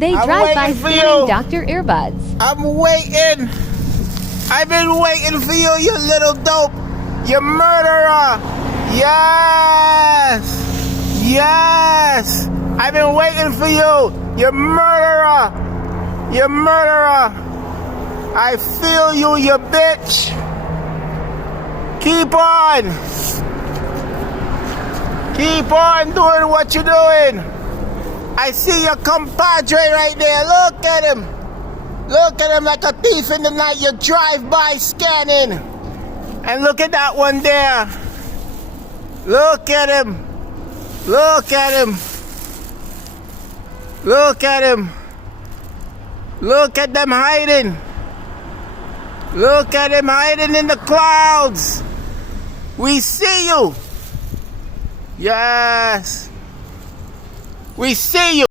They drive by scanning DrEarbuds. I'm waiting. I've been waiting for you, you little dope. You murderer. Yes. Yes. I've been waiting for you. You murderer. You murderer. I feel you, you bitch. Keep on. Keep on doing what you're doing. I see your compadre right there. Look at him. Look at him like a thief in the night. You drive by scanning. And look at that one there. Look at him. Look at him. Look at him. Look at them hiding. Look at him hiding in the clouds. We see you. Yes. We see you.